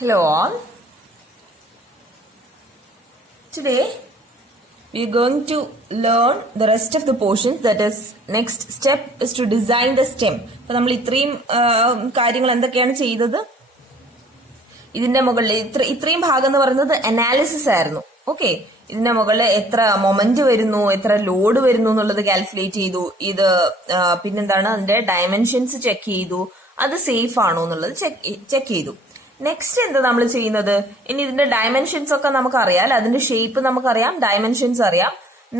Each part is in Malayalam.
Hello all. Today we are going to learn the rest of the portions. That is, next step is to design the stem. അപ്പോൾ നമ്മൾ ഇത്രയും കാര്യങ്ങൾ എന്തൊക്കെയാണ് ചെയ്തത്? ഇതിന്റെ മുകളിൽ ഇത്രയും ഭാഗം എന്ന് പറയുന്നത് അനാലിസിസ് ആയിരുന്നു. ഓക്കെ, ഇതിന്റെ മുകളിൽ എത്ര മൊമെന്റ് വരുന്നു, എത്ര ലോഡ് വരുന്നു എന്നുള്ളത് കാൽക്കുലേറ്റ് ചെയ്തു. ഇത് പിന്നെന്താണ്, അതിന്റെ ഡയമെൻഷൻസ് ചെക്ക് ചെയ്തു, അത് സേഫ് ആണോ എന്നുള്ളത് ചെക്ക് ചെയ്തു. നെക്സ്റ്റ് എന്താ നമ്മൾ ചെയ്യുന്നത്? ഇനി ഇതിന്റെ ഡയമെൻഷൻസ് ഒക്കെ നമുക്കറിയാം, അതിന്റെ ഷേപ്പ് നമുക്കറിയാം, ഡയമെൻഷൻസ് അറിയാം.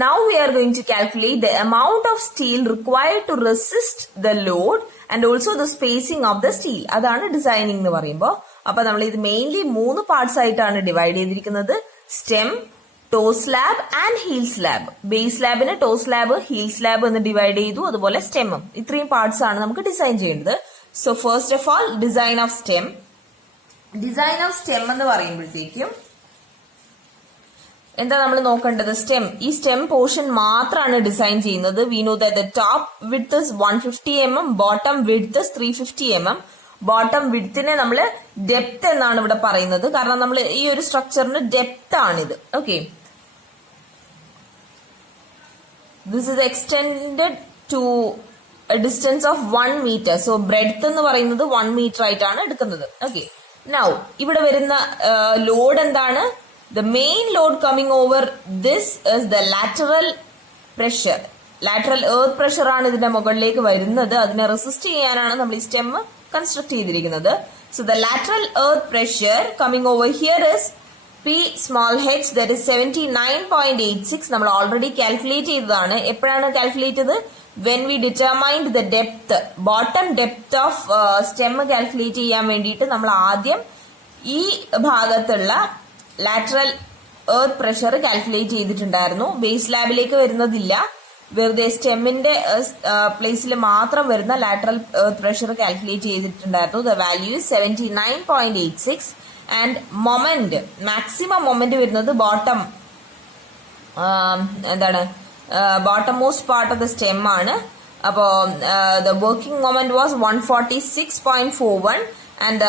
Now we are going to calculate the amount of steel required to resist the load and also the spacing of the steel. അതാണ് ഡിസൈനിങ് എന്ന് പറയുമ്പോൾ. അപ്പൊ നമ്മൾ ഇത് മെയിൻലി 3 പാർട്സ് ആയിട്ടാണ് ഡിവൈഡ് ചെയ്തിരിക്കുന്നത്: stem, toe slab and heel slab. Base സ്ലാബിന് ടോ സ്ലാബ്, ഹീൽ സ്ലാബ് എന്ന് ഡിവൈഡ് ചെയ്തു. അതുപോലെ സ്റ്റെമ്മും. ഇത്രയും പാർട്സ് ആണ് നമുക്ക് ഡിസൈൻ ചെയ്യേണ്ടത്. So first of all, design of stem. Design of stem എന്ന് പറയുമ്പോഴത്തേക്കും എന്താ നമ്മൾ നോക്കേണ്ടത്? സ്റ്റെം, ഈ സ്റ്റെം പോർഷൻ മാത്രമാണ് ഡിസൈൻ ചെയ്യുന്നത്. We know that the top width is 150 mm, bottom width is 350 mm. Bottom വിഡ്ത്തിനെ നമ്മൾ ഡെപ്ത് എന്നാണ് ഇവിടെ പറയുന്നത്, കാരണം നമ്മൾ ഈ ഒരു സ്ട്രക്ചറിന് ഡെപ്ത് ആണിത്. Okay, this is extended to distance of 1 meter. So breadth എന്ന് പറയുന്നത് 1 meter ആയിട്ടാണ് എടുക്കുന്നത്. ഓക്കെ, നൗ ഇവിടെ വരുന്ന ലോഡ് എന്താണ്? The main load coming over this is the lateral pressure. Lateral earth pressure ആണ് ഇതിന്റെ മുകളിലേക്ക് വരുന്നത്. അതിനെ റെസിസ്റ്റ് ചെയ്യാനാണ് നമ്മൾ ഈ സ്റ്റെം കൺസ്ട്രക്ട് ചെയ്തിരിക്കുന്നത്. So the lateral earth pressure coming over here is P small h, that is 79.86. നമ്മൾ ഓൾറെഡി കാൽക്കുലേറ്റ് ചെയ്തതാണ്. എപ്പോഴാണ് കാൽക്കുലേറ്റ് ചെയ്തത്? When we determined the depth, bottom depth of stem calculate ചെയ്യാൻ വേണ്ടിയിട്ട് നമ്മൾ ആദ്യം ഈ ഭാഗത്തുള്ള ലാറ്ററൽ എർത്ത് പ്രഷർ കാൽക്കുലേറ്റ് ചെയ്തിട്ടുണ്ടായിരുന്നു. ബേസ് ലാബിലേക്ക് വരുന്നതില്ല, വെറുതെ സ്റ്റെമ്മിന്റെ പ്ലേസിൽ മാത്രം വരുന്ന ലാറ്ററൽ എർത്ത് പ്രഷർ കാൽക്കുലേറ്റ് ചെയ്തിട്ടുണ്ടായിരുന്നു. The value 79.86 and moment, maximum moment വരുന്നത് ബോട്ടം എന്താണ് bottom most part of the stem ആണ്. അപ്പോ the working moment was 146.41 and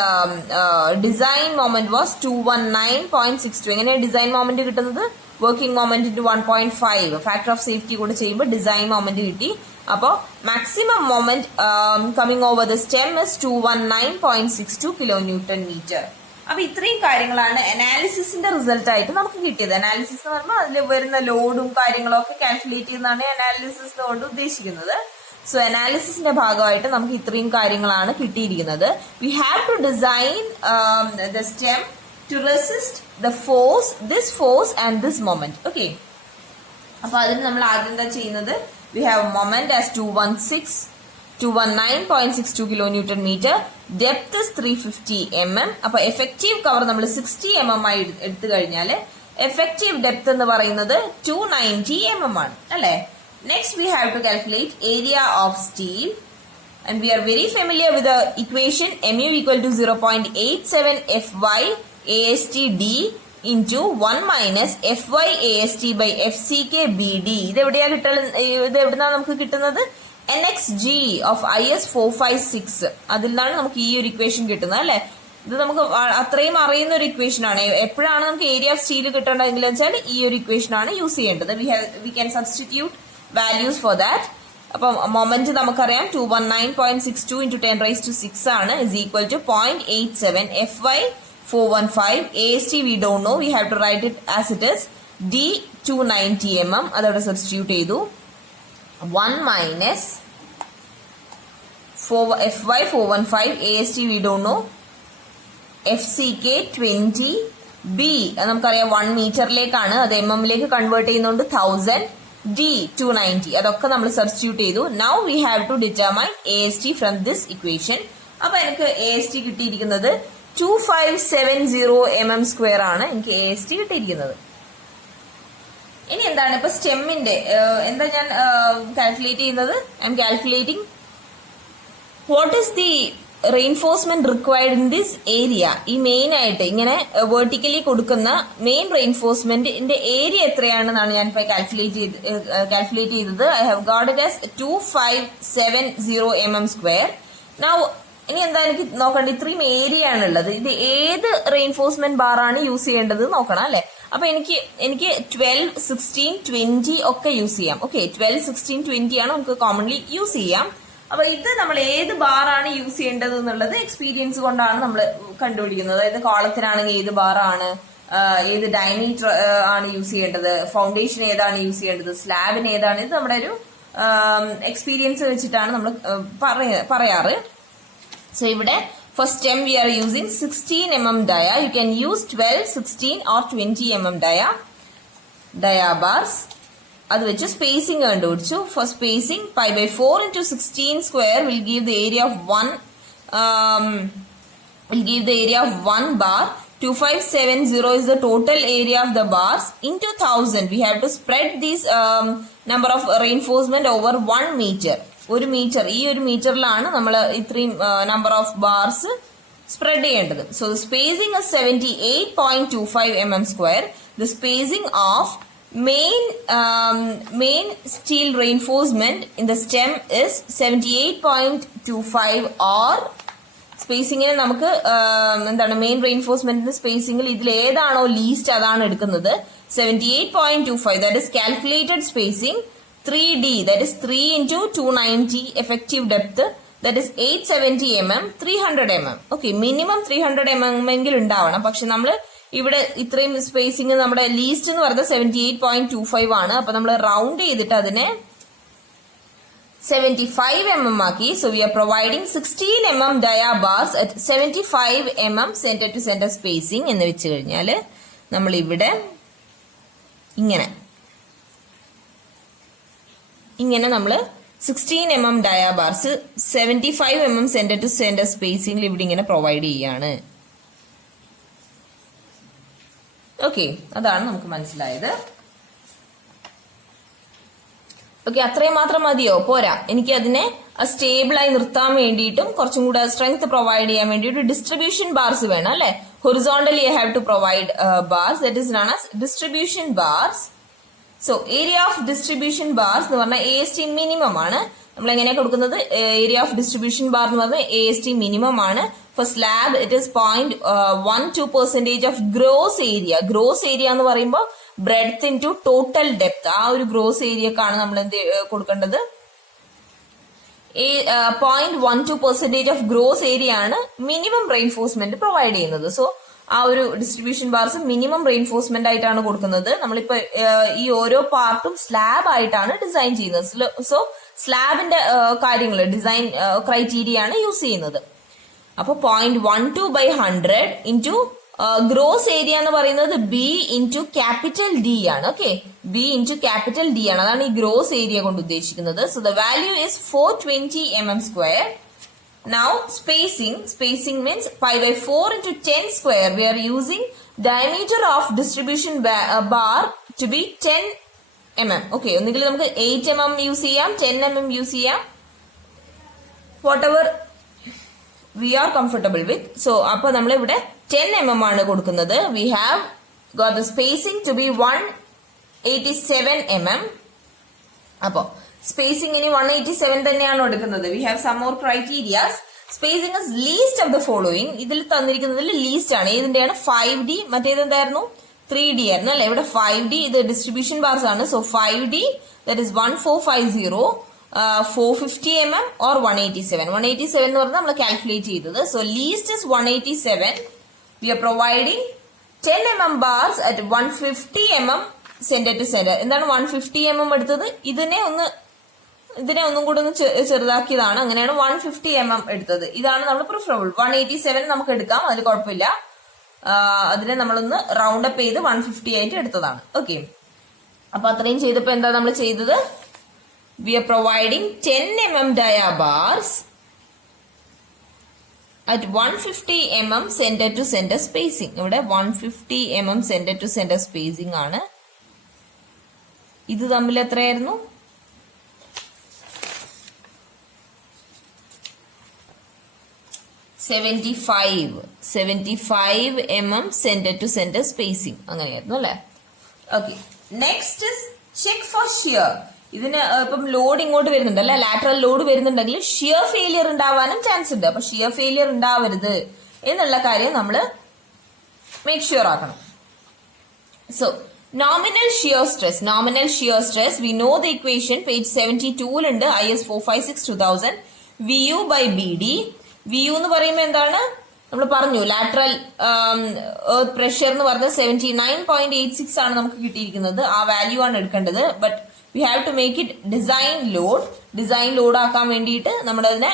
design moment was 219.62. എങ്ങനെ ഡിസൈൻ മൊമെന്റ് കിട്ടുന്നത്? Working moment into 1.5 factor of safety കൂടെ ചെയ്യുമ്പോൾ ഡിസൈൻ മൊമെന്റ് കിട്ടി. അപ്പോൾ maximum moment coming over the stem is 219.62 kN/m. അപ്പൊ ഇത്രയും കാര്യങ്ങളാണ് അനാലിസിസിന്റെ റിസൾട്ട് ആയിട്ട് നമുക്ക് കിട്ടിയത്. അനാലിസിസ് എന്ന് പറഞ്ഞാൽ അതിൽ വരുന്ന ലോഡും കാര്യങ്ങളും ഒക്കെ കാൽക്കുലേറ്റ് ചെയ്യുന്നതാണ് അനാലിസിസ് കൊണ്ട് ഉദ്ദേശിക്കുന്നത്. സോ അനാലിസിസിന്റെ ഭാഗമായിട്ട് നമുക്ക് ഇത്രയും കാര്യങ്ങളാണ് കിട്ടിയിരിക്കുന്നത്. We have to design the stem to resist the force, this force and this moment. Okay, അപ്പൊ അതിന് നമ്മൾ ആദ്യം എന്താ ചെയ്യുന്നത്? We have moment as 219.62 kN/m. Depth is 350 mm. അപ്പൊ എഫക്റ്റീവ് കവർ നമ്മൾ 60 mm ആയി എടുത്തു കഴിഞ്ഞാൽ എഫക്റ്റീവ് ഡെപ്ത് എന്ന് പറയുന്നത് 290 mm ആണ്, അല്ലെ? Next we have to calculate area of steel, and we are very familiar with the equation mu equal to 0.87 Fy AST D into 1 minus Fy AST by FCK BD. ഇത് എവിടെയാണ് നമുക്ക് കിട്ടുന്നത്? NXG of IS 456. അതിൽ നിന്നാണ് നമുക്ക് ഈ ഒരു ഇക്വേഷൻ കിട്ടുന്നത്, അല്ലെ? ഇത് നമുക്ക് അത്രയും അറിയുന്ന ഒരു ഇക്വേഷൻ ആണ്. എപ്പോഴാണ് നമുക്ക് ഏരിയ ഓഫ് സ്റ്റീൽ കിട്ടേണ്ടതെങ്കിൽ വെച്ചാൽ ഈ ഒരു ഇക്വേഷൻ ആണ് യൂസ് ചെയ്യേണ്ടത്. We can substitute values for that. അപ്പൊ മൊമെന്റ് നമുക്കറിയാം 219.62 into 10⁻⁶ ആണ്, is equal to 0.87 Fy 415. AST we don't know, we have to write it as it is. D 290 mm, അതവിടെ സബ്സ്റ്റിറ്റ്യൂട്ട് ചെയ്തു. 1 minus Fy 415, AST we don't know, FCK 20, B നമുക്കറിയാം 1 മീറ്ററിലേക്കാണ്, അത് mm ലേക്ക് കൺവേർട്ട് ചെയ്യുന്നതുകൊണ്ട് 1000, D 290, അതൊക്കെ നമ്മൾ സബ്സ്റ്റിറ്റ്യൂട്ട് ചെയ്തു. Now we have to determine AST from this equation. അപ്പൊ എനിക്ക് AST കിട്ടിയിരിക്കുന്നത് 2570 mm² ആണ് എനിക്ക് AST കിട്ടിയിരിക്കുന്നത്. ഇനി എന്താണ് ഇപ്പൊ സ്റ്റെമ്മിന്റെ എന്താ ഞാൻ കാൽക്കുലേറ്റ് ചെയ്യുന്നത്? I M calculating what is the reinforcement required in this area. ഈ മെയിൻ ആയിട്ട് ഇങ്ങനെ വെർട്ടിക്കലി കൊടുക്കുന്ന മെയിൻ റെയിൻഫോഴ്സ്മെന്റിന്റെ ഏരിയ എത്രയാണെന്നാണ് ഞാൻ ഇപ്പൊ കാൽക്കുലേറ്റ് ചെയ്തത്. I have got it as 2570 mm². Now ഇനി എന്താ എനിക്ക് നോക്കണ്ട, ഇത്രയും ഏരിയ ആണുള്ളത്. ഇത് ഏത് റെയിൻഫോഴ്സ്മെന്റ് ബാർ ആണ് യൂസ് ചെയ്യേണ്ടത് നോക്കണം അല്ലെ. അപ്പൊ എനിക്ക് 12, 16, 20 ഒക്കെ യൂസ് ചെയ്യാം. ഓക്കെ, 12, 16, 20 ആണ് നമുക്ക് കോമൺലി യൂസ് ചെയ്യാം. അപ്പൊ ഇത് നമ്മൾ ഏത് ബാർ ആണ് യൂസ് ചെയ്യേണ്ടത് എന്നുള്ളത് എക്സ്പീരിയൻസ് കൊണ്ടാണ് നമ്മൾ കണ്ടുപിടിക്കുന്നത്. അതായത് കോളത്തിനാണെങ്കിൽ ഏത് ബാർ ആണ്, ഏത് ഡയമീറ്റർ ആണ് യൂസ് ചെയ്യേണ്ടത്, ഫൗണ്ടേഷൻ ഏതാണ് യൂസ് ചെയ്യേണ്ടത്, സ്ലാബിന് ഏതാണ്, ഇത് നമ്മുടെ ഒരു എക്സ്പീരിയൻസ് വെച്ചിട്ടാണ് നമ്മൾ പറയാറ്. സോ ഇവിടെ for stem we are using 16 mm dia. You can use 12, 16 or 20 mm dia bars. അത് വെച്ച് സ്പേസിംഗ് കണ്ടുപിടിച്ചു. For spacing pi by 4 into 16 square will give the area of one bar. 2570 is the total area of the bars into 1000. We have to spread this number of reinforcement over 1 meter. ഒരു മീറ്റർ, ഈ ഒരു മീറ്ററിലാണ് നമ്മൾ ഇത്രയും നമ്പർ ഓഫ് ബാർസ് സ്പ്രെഡ് ചെയ്യേണ്ടത്. So the spacing is 78.25 mm square. The spacing of main steel reinforcement in the stem is 78.25 or സ്പേസിങ്ങിന് നമുക്ക് എന്താണ് മെയിൻ റെയിൻഫോഴ്സ്മെന്റിന്റെ സ്പേസിംഗിൽ ഇതിൽ ഏതാണോ ലീസ്റ്റ് അതാണ് എടുക്കുന്നത്. 78.25 that is calculated spacing. 3D that is 3 into 290 effective depth that is 870 mm 300 mm. Okay, minimum 300 mm എങ്കിലും ഉണ്ടാവണം. പക്ഷെ നമ്മൾ ഇവിടെ ഇത്രയും സ്പേസിംഗ് നമ്മുടെ ലീസ്റ്റ് എന്ന് പറയുന്നത് 78.25 ആണ്. അപ്പൊ നമ്മൾ റൗണ്ട് ചെയ്തിട്ട് അതിനെ 75 mm ആക്കി. So we are providing 16 mm dia bars at 75 mm center to center spacing എന്ന് വെച്ച് കഴിഞ്ഞാൽ നമ്മൾ ഇവിടെ ഇങ്ങനെ നമ്മൾ 16 mm dia bars 75 mm center to center spacing ഇവിടെ ഇങ്ങനെ പ്രൊവൈഡ് ചെയ്യാണ്. ഓക്കെ, അതാണ് നമുക്ക് മനസ്സിലായത്. ഓക്കെ, അത്രയും മാത്രം മതിയോ? പോരാ. എനിക്ക് അതിനെ സ്റ്റേബിളായി നിർത്താൻ വേണ്ടിയിട്ടും കുറച്ചും കൂടെ സ്ട്രെങ്ത് പ്രൊവൈഡ് ചെയ്യാൻ വേണ്ടിയിട്ട് ഡിസ്ട്രിബ്യൂഷൻ ബാർസ് വേണം അല്ലെ. Horizontally I have to provide bars that is known as distribution bars. So area of distribution bars എന്ന് പറഞ്ഞാൽ AST മിനിമം ആണ്. നമ്മൾ എങ്ങനെയാ കൊടുക്കുന്നത്? ഏരിയ ഓഫ് ഡിസ്ട്രിബ്യൂഷൻ ബാർ എന്ന് പറഞ്ഞാൽ AST മിനിമം ആണ്. For slab it is 0.12% of gross area. Gross area എന്ന് പറയുമ്പോൾ ബ്രെഡ്ത്ത് ഇൻടു ടോട്ടൽ ഡെപ്ത്, ആ ഒരു ഗ്രോസ് ഏരിയക്കാണ് നമ്മൾ എന്ത് കൊടുക്കേണ്ടത്? 0.12% ഓഫ് ഗ്രോസ് ഏരിയ ആണ് മിനിമം റെയിൻഫോഴ്സ്മെന്റ് പ്രൊവൈഡ് ചെയ്യുന്നത്. സോ ആ ഒരു ഡിസ്ട്രിബ്യൂഷൻ ബാർസ് മിനിമം റെയിൻഫോഴ്സ്മെന്റ് ആയിട്ടാണ് കൊടുക്കുന്നത്. നമ്മളിപ്പോ ഈ ഓരോ പാർട്ടും സ്ലാബ് ആയിട്ടാണ് ഡിസൈൻ ചെയ്യുന്നത്. സോ സ്ലാബിന്റെ കാര്യങ്ങൾ ഡിസൈൻ ക്രൈറ്റീരിയ ആണ് യൂസ് ചെയ്യുന്നത്. അപ്പൊ 0.12/100 ഇൻറ്റു ഗ്രോസ് ഏരിയ എന്ന് പറയുന്നത് B ഇൻറ്റു ക്യാപിറ്റൽ D ആണ്. Okay, B into capital D ആണ്. അതാണ് ഈ ഗ്രോസ് ഏരിയ കൊണ്ട് ഉദ്ദേശിക്കുന്നത്. So the value is 420 mm square. Now spacing means pi by 4 into 10 square. We are using diameter of distribution bar to be 10 mm. Okay, ഒന്നുകിൽ നമുക്ക് 8 mm യൂസ് ചെയ്യാം, 10 mm യൂസ് ചെയ്യാം, whatever we are comfortable with. So അപ്പൊ നമ്മൾ ഇവിടെ 10 mm ആണ് കൊടുക്കുന്നത്. We have got the spacing to be 187 mm. അപ്പോ സ്പേസിംഗ് ഇനി 187 തന്നെയാണ് എടുക്കുന്നത്. We have some more criterias. Spacing is least of the following. ഇതിൽ തന്നിരിക്കുന്നതിൽ ലീസ്റ്റ് ആണ്. ഇതിന്റെയാണ് 5D, മറ്റേത് എന്തായിരുന്നു? 3D ആയിരുന്നു അല്ലെ. ഇവിടെ 5D, ഇത് ഡിസ്ട്രിബ്യൂഷൻ ബാർസ് ആണ്. So 5D that is 1450, 450 mm or 187. 187 എന്ന് പറഞ്ഞാൽ നമ്മൾ കാൽക്കുലേറ്റ് ചെയ്തത്. So least is 187. We are providing 10 mm bars at 150 mm centre to centre. എന്താണ് 150 mm എടുത്തത്? ഇതിനെ ഒന്നും കൂടെ ഒന്ന് ചെറുതാക്കിയതാണ്. അങ്ങനെയാണ് 150 mm എടുത്തത്. ഇതാണ് നമ്മൾ പ്രിഫറബിൾ. 187 നമുക്ക് എടുക്കാം, അതിൽ കുഴപ്പമില്ല. അതിനെ നമ്മളൊന്ന് റൗണ്ട് അപ്പ് ചെയ്ത് 150 ആയിട്ട് എടുത്തതാണ്. ഓക്കെ, അപ്പൊ അത്രയും ചെയ്തപ്പോ എന്താ നമ്മൾ ചെയ്തത്? We are providing 10 mm dia bars at 150 mm center to center spacing. ഇവിടെ 150 mm center to center spacing ആണ്. ഇത് തമ്മിൽ എത്രയായിരുന്നു? 75 mm center to center spacing അങ്ങനെയായിരുന്നു അല്ലെ. Okay, next is check four shear. ഇതിന് ഇപ്പം ലോഡ് ഇങ്ങോട്ട് വരുന്നുണ്ട് അല്ലെ, ലാറ്ററൽ ലോഡ് വരുന്നുണ്ടെങ്കിൽ ഷിയർ ഫെയിലിയർ ഉണ്ടാവാനും ചാൻസ് ഉണ്ട്. അപ്പൊ ഷിയർ ഫെയിലിയർ ഉണ്ടാവരുത് എന്നുള്ള കാര്യം നമ്മൾ മേക്ക് ഷുവർ ആക്കണം. So nominal shear stress we know the equation page 72 ഉണ്ട് IS 456/2000 VU by BD. VU എന്ന് പറയുമ്പോൾ എന്താണ് നമ്മൾ പറഞ്ഞു, ലാറ്ററൽ എർത്ത് പ്രഷർ എന്ന് പറഞ്ഞത് 79.86 ആണ് നമുക്ക് കിട്ടിയിരിക്കുന്നത്. ആ വാല്യൂ ആണ് എടുക്കേണ്ടത്. But we have to make it design load ആക്കാൻ വേണ്ടിയിട്ട് നമ്മൾ അതിനെ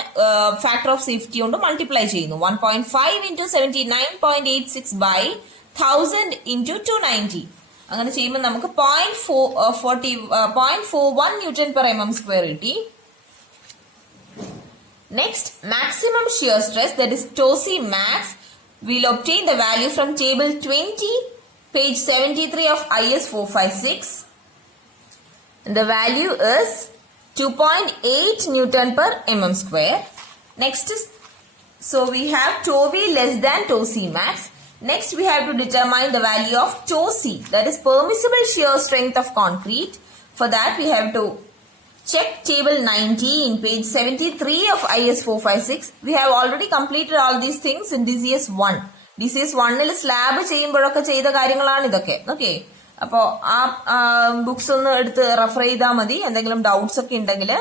ഫാക്ടർ ഓഫ് സേഫ്റ്റി കൊണ്ട് മൾട്ടിപ്ലൈ ചെയ്യുന്നു. 1.5 into 79.86 by 1000 into 290. അങ്ങനെ ചെയ്യുമ്പോൾ നമുക്ക് 0.41 Newton per mm square കിട്ടി. Next, maximum shear stress, that is TOSY max. We'll obtain the value from table 20, page 73 of IS 456. And the value is 2.8 Newton per mm square. Next is, so we have TOV less than TOSY max. Next, we have to determine the value of TOSY, that is permissible shear strength of concrete. For that, we have to check table 19, page 73 of IS 456. We have already completed all these things in DCS 1. DCS 1-ൽ slab ചെയ്യുമ്പോഴൊക്കെ ചെയ്ത കാര്യങ്ങളാണ് ഇതൊക്കെ. ഓക്കെ, അപ്പോ ആ ബുക്സ് ഒന്ന് എടുത്ത് റെഫർ ചെയ്താൽ മതി എന്തെങ്കിലും ഡൗട്ട്സ് ഒക്കെ ഉണ്ടെങ്കിൽ.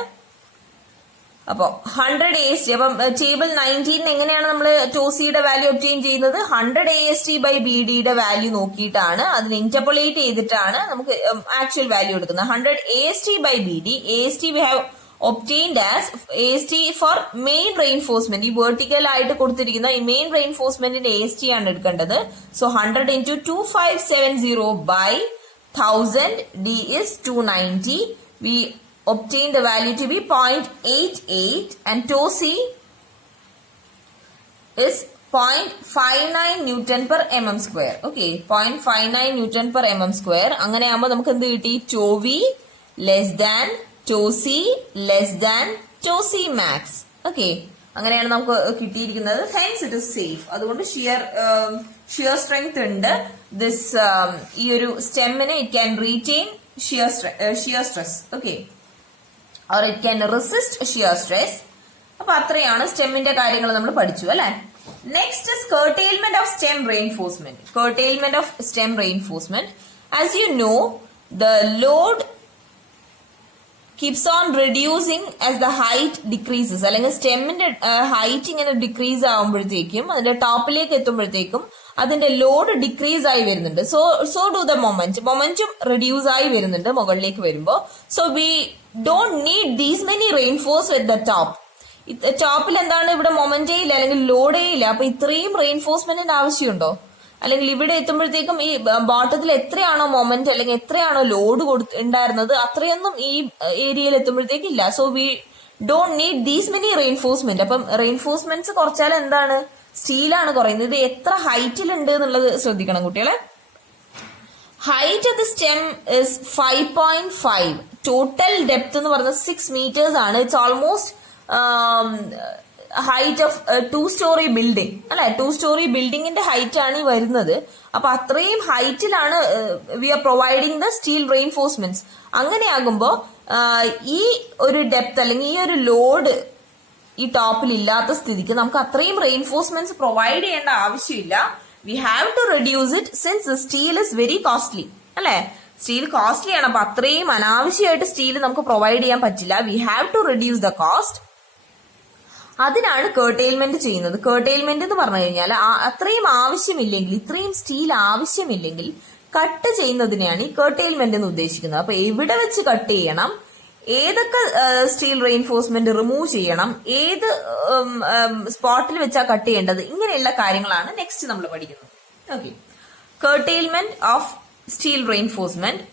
അപ്പോ 100 AST, അപ്പം ടേബിൾ 19 എങ്ങനെയാണ് നമ്മൾ ടോസിയുടെ വാല്യൂ ഒബ്റ്റെയിൻ ചെയ്യുന്നത്? 100 AST by BDയുടെ വാല്യൂ നോക്കിയിട്ടാണ്, അതിന് ഇന്റർപോളേറ്റ് ചെയ്തിട്ടാണ് നമുക്ക് ആക്ച്വൽ വാല്യൂ എടുക്കുന്നത്. 100 AST by BD. AST we have obtained as AST for main reinforcement. ഈ വെർട്ടിക്കൽ ആയിട്ട് കൊടുത്തിരിക്കുന്ന ഈ മെയിൻ റെയിൻഫോഴ്സ്മെന്റിന്റെ AST ആണ് എടുക്കേണ്ടത്. So 100 into 2570 by 1000, D is 290. We obtain the value to be 0.88 and TOSY is 0.59 Newton per mm square. Okay, 0.59 Newton per mm square. അങ്ങനെ ആകുമ്പോൾ നമുക്ക് എന്ത് കിട്ടി? TOV less than TOSY less than TOSY max. Okay, അങ്ങനെയാണ് നമുക്ക് കിട്ടിയിരിക്കുന്നത്. Hence it is safe. അതുകൊണ്ട് ഷിയർ സ്ട്രെങ്ത് ഉണ്ട്. ദിസ് ഈ ഒരു സ്റ്റെമ്മിന് it can retain shear stress. Okay, or it can resist shear stress. അപ്പൊ അത്രയാണ് സ്റ്റെമ്മിന്റെ കാര്യങ്ങൾ നമ്മൾ പഠിച്ചു അല്ലെ. Next is curtailment of stem reinforcement. As you know, the load keeps on reducing as the height decreases. അല്ലെങ്കിൽ സ്റ്റെമ്മിന്റെ ഹൈറ്റ് ഇങ്ങനെ ഡിക്രീസ് ആവുമ്പോഴത്തേക്കും അതിന്റെ ടോപ്പിലേക്ക് എത്തുമ്പോഴത്തേക്കും അതിന്റെ ലോഡ് ഡിക്രീസ് ആയി വരുന്നുണ്ട്. So do the momentum reduce ആയി വരുന്നുണ്ട് മുകളിലേക്ക് വരുമ്പോ. So we don't need these many reinforce at the top. ടോപ്പിൽ എന്താണ്, ഇവിടെ മൊമെന്റേ ഇല്ല അല്ലെങ്കിൽ ലോഡേ ഇല്ല. അപ്പൊ ഇത്രയും റെയിൻഫോഴ്സ്മെന്റിന്റെ ആവശ്യമുണ്ടോ? അല്ലെങ്കിൽ ഇവിടെ എത്തുമ്പോഴത്തേക്കും ഈ ബോട്ടത്തിൽ എത്രയാണോ മൊമെന്റ് അല്ലെങ്കിൽ എത്രയാണോ ലോഡ് ഉണ്ടായിരുന്നത് അത്രയൊന്നും ഈ ഏരിയയിൽ എത്തുമ്പോഴത്തേക്ക് ഇല്ല. So we don't need these many reinforcement. അപ്പം റെയിൻഫോഴ്സ്മെന്റ്സ് കുറച്ചാൽ എന്താണ്, സ്റ്റീലാണ് കുറയുന്നത്. ഇത് എത്ര ഹൈറ്റിൽ ഉണ്ട് എന്നുള്ളത് ശ്രദ്ധിക്കണം കുട്ടികളെ. Height of the stem is 5.5. Total depth എന്ന് പറയുന്നത് 6 meters ആണ്. It's almost height of 2-story building അല്ലെ. 2-story ബിൽഡിങ്ങിന്റെ ഹൈറ്റ് ആണ് ഈ വരുന്നത്. അപ്പൊ അത്രയും ഹൈറ്റിലാണ് we are providing the steel reinforcements. അങ്ങനെയാകുമ്പോ ഈ ഒരു ഡെപ്ത് അല്ലെങ്കിൽ ഈ ഒരു ലോഡ് ഈ ടോപ്പിൽ ഇല്ലാത്ത സ്ഥിതിക്ക് നമുക്ക് അത്രയും റെയിൻഫോഴ്സ്മെന്റ്സ് പ്രൊവൈഡ് ചെയ്യേണ്ട ആവശ്യമില്ല. We have to reduce it since the steel is very costly അല്ലെ. സ്റ്റീൽ കോസ്റ്റ്ലി ആണ്. അപ്പൊ അത്രയും അനാവശ്യമായിട്ട് സ്റ്റീൽ നമുക്ക് പ്രൊവൈഡ് ചെയ്യാൻ പറ്റില്ല. We have to reduce the cost. അതിനാണ് കേർടെയിൽമെന്റ് ചെയ്യുന്നത്. കേർടെയിൽമെന്റ് എന്ന് പറഞ്ഞു കഴിഞ്ഞാൽ അത്രയും ആവശ്യമില്ലെങ്കിൽ, ഇത്രയും സ്റ്റീൽ ആവശ്യമില്ലെങ്കിൽ കട്ട് ചെയ്യുന്നതിനെയാണ് ഈ കേർടെയിൽമെന്റ് എന്ന് ഉദ്ദേശിക്കുന്നത്. അപ്പൊ എവിടെ വെച്ച് കട്ട് ചെയ്യണം, ഏതൊക്കെ സ്റ്റീൽ റെയിൻഫോഴ്സ്മെന്റ് റിമൂവ് ചെയ്യണം, ഏത് സ്പോട്ടിൽ വെച്ചാ കട്ട് ചെയ്യേണ്ടത്, ഇങ്ങനെയുള്ള കാര്യങ്ങളാണ് നെക്സ്റ്റ് നമ്മൾ പഠിക്കുന്നത്. Okay, curtailment of steel reinforcement.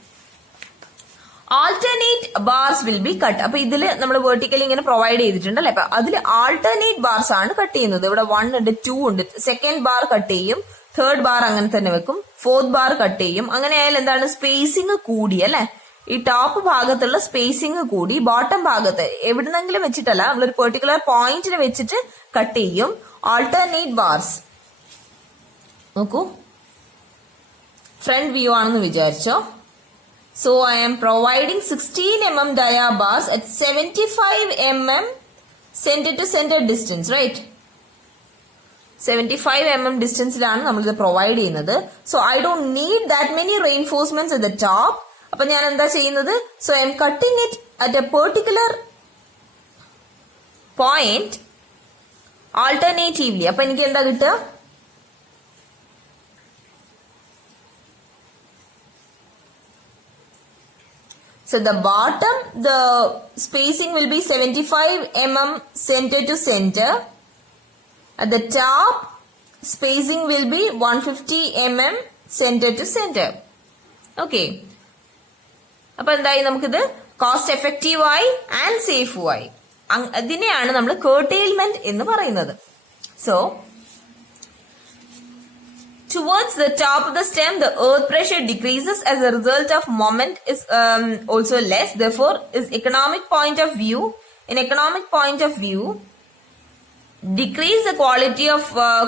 Alternate bars will be cut. അപ്പൊ ഇതിൽ നമ്മൾ വെർട്ടിക്കലി ഇങ്ങനെ പ്രൊവൈഡ് ചെയ്തിട്ടുണ്ട് അല്ലെ. അപ്പൊ അതിൽ ആൾട്ടർനേറ്റ് ബാർസ് ആണ് കട്ട് ചെയ്യുന്നത്. ഇവിടെ 1 ഉണ്ട്, 2 ഉണ്ട്. സെക്കൻഡ് ബാർ കട്ട് ചെയ്യും, തേർഡ് ബാർ അങ്ങനെ തന്നെ വെക്കും, ഫോർത്ത് ബാർ കട്ട് ചെയ്യും. അങ്ങനെ ആയാലും എന്താണ്, സ്പേസിങ് കൂടി അല്ലെ. ഈ ടോപ്പ് ഭാഗത്തുള്ള സ്പേസിങ് കൂടി, ബോട്ടം ഭാഗത്ത് എവിടുന്നെങ്കിലും വെച്ചിട്ടല്ല, നമ്മളൊരു പെർട്ടിക്കുലർ പോയിന്റിൽ വെച്ചിട്ട് കട്ട് ചെയ്യും. ആൾട്ടർനേറ്റ് ബാർസ് നോക്കൂ, ഫ്രണ്ട് വ്യൂ ആണെന്ന് വിചാരിച്ചോ. So I am providing 16 mm dia bars at 75 mm center to center distance, right? 75 mm ഡിസ്റ്റൻസിലാണ് നമ്മളിത് പ്രൊവൈഡ് ചെയ്യുന്നത്. So I don't need that many reinforcements at the top. അപ്പൊ ഞാൻ എന്താ ചെയ്യുന്നത്? So I'm cutting it at a particular point alternatively. അപ്പൊ എനിക്ക് എന്താ കിട്ടുക? So the bottom, the spacing will be 75 mm center to center. At the top, spacing will be 150 mm center to center. Okay. അപ്പൊ എന്തായി? നമുക്കിത് കോസ്റ്റ് എഫക്റ്റീവ് ആയി ആൻഡ് സേഫും ആയി. അതിനെയാണ് നമ്മൾ curtailment എന്ന് പറയുന്നത്. So towards the top of the stem, the earth pressure decreases as a result of moment is also less. Therefore, in economic point of view, decrease the quality of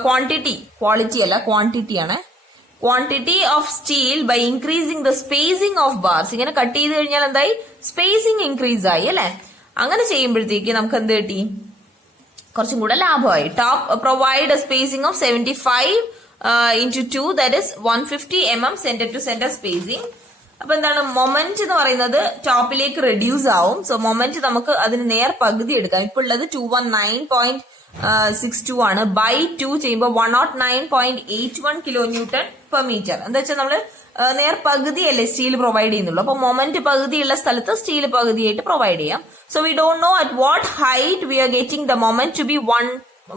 quantity of steel by increasing the spacing of bars. ഇങ്ങനെ കട്ട് ചെയ്ത് കഴിഞ്ഞാൽ എന്തായി? സ്പേസിംഗ് ഇൻക്രീസ് ആയി അല്ലെ? അങ്ങനെ ചെയ്യുമ്പോഴത്തേക്ക് നമുക്ക് എന്ത് കിട്ടി? കുറച്ചും കൂടെ ലാഭമായി. Top provide a spacing of 75 into 2, that is 150 mm center to center spacing. അപ്പൊ എന്താണ്? മൊമെന്റ് എന്ന് പറയുന്നത് ടോപ്പിലേക്ക് റെഡ്യൂസ് ആവും. സോ മൊമെന്റ് നമുക്ക് അതിന് നേർ പകുതി എടുക്കാം. ഇപ്പൊ ഉള്ളത് 219.62 ആണ്. ബൈ 2 ചെയ്യുമ്പോൾ 109.81 kN per meter. എന്താ വെച്ചാൽ നമ്മള് നേർ പകുതിയല്ലേ സ്റ്റീൽ പ്രൊവൈഡ് ചെയ്യുന്നുള്ളൂ. അപ്പൊ മൊമെന്റ് പകുതിയുള്ള സ്ഥലത്ത് സ്റ്റീൽ പകുതിയായിട്ട് പ്രൊവൈഡ് ചെയ്യാം. So we don't know at what height we are getting the moment to be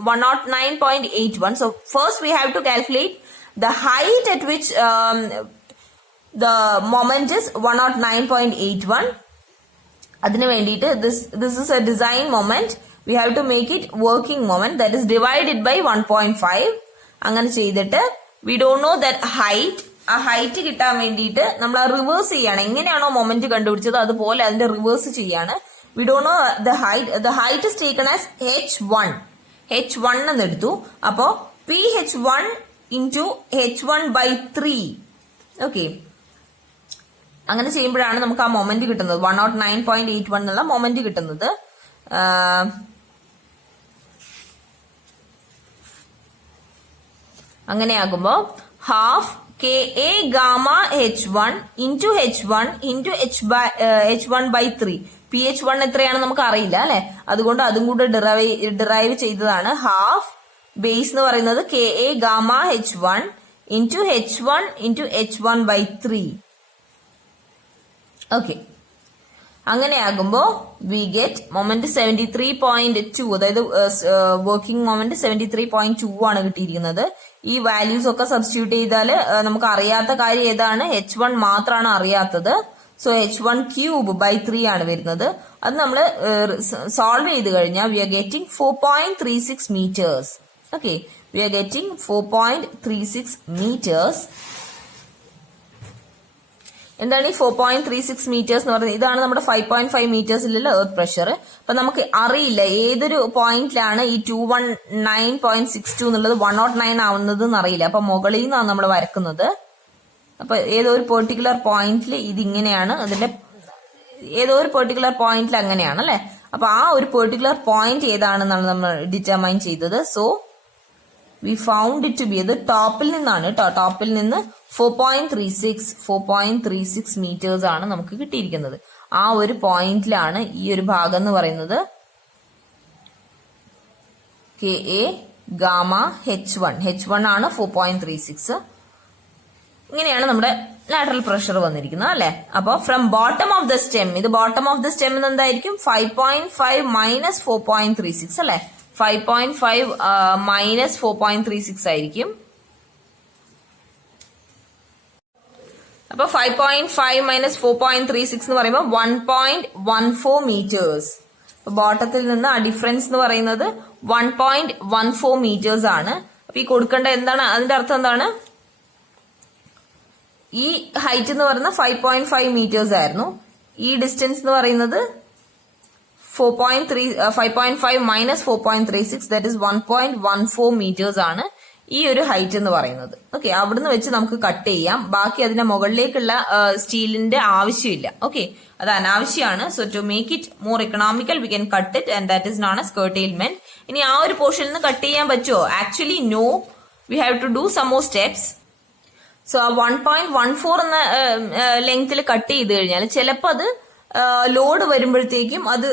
109.81. So first we have to calculate the height at which the moment is 109.81. അതിനു വേണ്ടിയിട്ട് this is a design moment. We have to make it working moment, that is divided by 1.5. അങ്ങനെ ചെയ്തിട്ട് we don't know that height. ആ ഹൈറ്റ് കിട്ടാൻ വേണ്ടിയിട്ട് നമ്മൾ ആ റിവേഴ്സ് ചെയ്യാണ്. എങ്ങനെയാണോ മൊമെന്റ് കണ്ടുപിടിച്ചത് അതുപോലെ അതിന്റെ റിവേഴ്സ് ചെയ്യാണ്. We don't know the height. The height is taken as h1 എന്ന് എടുത്തു. അപ്പോ ph1 into h1 by 3. Okay, അങ്ങനെ ചെയ്യുമ്പോഴാണ് നമുക്ക് ആ മൊമെന്റ് കിട്ടുന്നത്. 109.81 എന്നുള്ള മൊമെന്റ് കിട്ടുന്നത്. അങ്ങനെയാകുമ്പോ half KA gamma h1 into h1 into h1 by 3. ph1 എത്രയാണ് നമുക്ക് അറിയില്ല അല്ലെ? അതുകൊണ്ട് അതും കൂടെ ഡിറൈവ് ചെയ്തതാണ്. ഹാഫ് ബേസ് എന്ന് പറയുന്നത് KA gamma h1 into h1 into h1 by 3. Okay, അങ്ങനെയാകുമ്പോ വി ഗെറ്റ് മൊമെന്റ് 73.2, അതായത് വർക്കിംഗ് മൊമെന്റ് 73.2 ആണ് കിട്ടിയിരിക്കുന്നത്. ഈ വാല്യൂസ് ഒക്കെ സബ്സ്റ്റിറ്റ്യൂട്ട് ചെയ്താൽ നമുക്ക് അറിയാത്ത കാര്യം ഏതാണ്? h1 മാത്രമാണ് അറിയാത്തത്. സോ h1 ക്യൂബ് ബൈ 3 ആണ് വരുന്നത്. അത് നമ്മൾ സോൾവ് ചെയ്ത് കഴിഞ്ഞാൽ we are getting 4.36 metres. Okay, we are getting 4.36 metres. എന്താണ് ഈ 4.36 മീറ്റേഴ്സ് എന്ന് പറയുന്നത്? ഇതാണ് നമ്മുടെ 5.5 മീറ്റേഴ്സിലുള്ള എർത്ത് പ്രഷർ. അപ്പൊ നമുക്ക് അറിയില്ല ഏതൊരു പോയിന്റിലാണ് ഈ 219.62 എന്നുള്ളത് 109 ആവുന്നത് എന്നറിയില്ല. അപ്പൊ മുകളിൽ നിന്നാണ് നമ്മൾ വരക്കുന്നത്. അപ്പൊ ഏതോ ഒരു പെർട്ടിക്കുലർ പോയിന്റിൽ ഇതിങ്ങനെയാണ്, അതിന്റെ ഏതോ ഒരു പെർട്ടിക്കുലർ പോയിന്റിൽ അങ്ങനെയാണ് അല്ലെ? അപ്പൊ ആ ഒരു പെർട്ടിക്കുലർ പോയിന്റ് ഏതാണെന്നാണ് നമ്മൾ ഡിറ്റർമൈൻ ചെയ്തത്. So we found it to be, അത് ടോപ്പിൽ നിന്നാണ് കേട്ടോ. ടോപ്പിൽ നിന്ന് 4.36 മീറ്റേഴ്സ് ആണ് നമുക്ക് കിട്ടിയിരിക്കുന്നത്. ആ ഒരു പോയിന്റിലാണ് ഈ ഒരു ഭാഗം എന്ന് പറയുന്നത് KA gamma h1 ആണ് 4.36. ഇങ്ങനെയാണ് നമ്മുടെ ലാറ്ററൽ പ്രഷർ വന്നിരിക്കുന്നത് അല്ലെ? അപ്പൊ from bottom of the stem, ഇത് ബോട്ടം ഓഫ് ദ സ്റ്റെം എന്തായിരിക്കും? 5.5 മൈനസ് 4.36 അല്ലെ? 5.5 മൈനസ് 4.36 ആയിരിക്കും. അപ്പൊ 5.5 മൈനസ് 4.36 എന്ന് പറയുമ്പോൾ 1.14 മീറ്റേഴ്സ്. ബോട്ടത്തിൽ നിന്ന് ആ ഡിഫറൻസ് എന്ന് പറയുന്നത് 1.14 മീറ്റേഴ്സ് ആണ്. അപ്പൊ ഈ കൊടുക്കേണ്ട എന്താണ്? അതിന്റെ അർത്ഥം എന്താണ്? ഈ ഹൈറ്റ് എന്ന് പറയുന്നത് 5.5 മീറ്റേഴ്സ് ആയിരുന്നു. ഈ ഡിസ്റ്റൻസ് എന്ന് പറയുന്നത് 5.5 മൈനസ് 4.36, ദാറ്റ് ഇസ് 1.14 മീറ്റേഴ്സ് ആണ്. ഈ ഒരു ഹൈറ്റ് എന്ന് പറയുന്നത്. ഓക്കെ, അവിടുന്ന് വെച്ച് നമുക്ക് കട്ട് ചെയ്യാം. ബാക്കി അതിന്റെ മുകളിലേക്കുള്ള സ്റ്റീലിന്റെ ആവശ്യമില്ല. ഓക്കെ, അത് അനാവശ്യമാണ്. So to make it more economical we can cut it and that is known as curtailment. ഇനി ആ ഒരു പോർഷനിൽ നിന്ന് കട്ട് ചെയ്യാൻ പറ്റുമോ? Actually no, we have to do some more steps. So 1.14 എന്ന ലെങ്ത്തിൽ കട്ട് ചെയ്ത് കഴിഞ്ഞാൽ ചിലപ്പോൾ അത് ലോഡ് വരുമ്പോഴത്തേക്കും അത്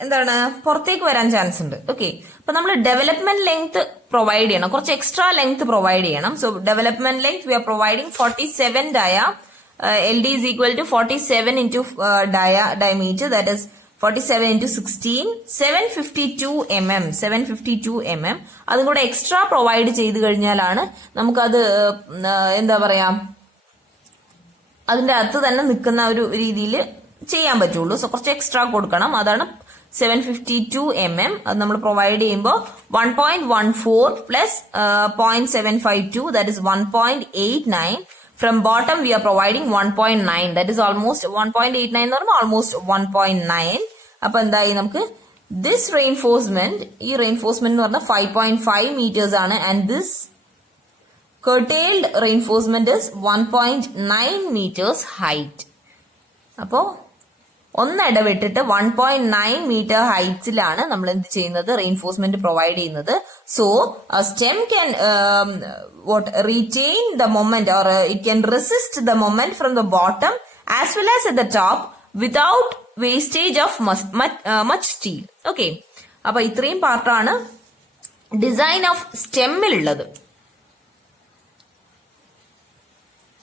എന്താണ് പുറത്തേക്ക് വരാൻ ചാൻസ് ഉണ്ട്. ഓക്കെ, അപ്പൊ നമ്മൾ ഡെവലപ്മെന്റ് ലെങ്ത് പ്രൊവൈഡ് ചെയ്യണം, കുറച്ച് എക്സ്ട്രാ ലെങ്ത് പ്രൊവൈഡ് ചെയ്യണം. So development length we are providing 47 dia. LD is equal to 47 into diameter, that is 47 into 16, 752 mm. 752 mm. അതും കൂടെ എക്സ്ട്രാ പ്രൊവൈഡ് ചെയ്ത് കഴിഞ്ഞാലാണ് നമുക്കത് എന്താ പറയാ അതിന്റെ അകത്ത് തന്നെ നിൽക്കുന്ന ഒരു രീതിയിൽ ചെയ്യാൻ പറ്റുള്ളൂ. സോ കുറച്ച് എക്സ്ട്രാ കൊടുക്കണം. അതാണ് 752 mm. അത് നമ്മൾ പ്രൊവൈഡ് ചെയ്യുമ്പോൾ 1.14 plus 0.752, that is 1.89. From bottom we are providing 1.9, that is almost 1.89 എന്ന് പറയുമ്പോൾ almost 1.9. അപ്പൊ എന്തായി നമുക്ക് this reinforcement, ഈ reinforcement എന്ന് പറഞ്ഞാൽ 5.5 meters ആണ്, and this curtailed reinforcement is 1.9 meters height. അപ്പോ ഒന്നിടവിട്ടിട്ട് 1.9 മീറ്റർ ഹൈറ്റ്സിലാണ് നമ്മൾ എന്ത് ചെയ്യുന്നത്, റെയിൻഫോഴ്സ്മെന്റ് പ്രൊവൈഡ് ചെയ്യുന്നത്. So stem can retain the moment, or it can resist the moment from the bottom as well as at the top without wastage of much steel. Okay, അപ്പൊ ഇത്രയും പാർട്ടാണ് ഡിസൈൻ ഓഫ് സ്റ്റെമ്മിലുള്ളത്.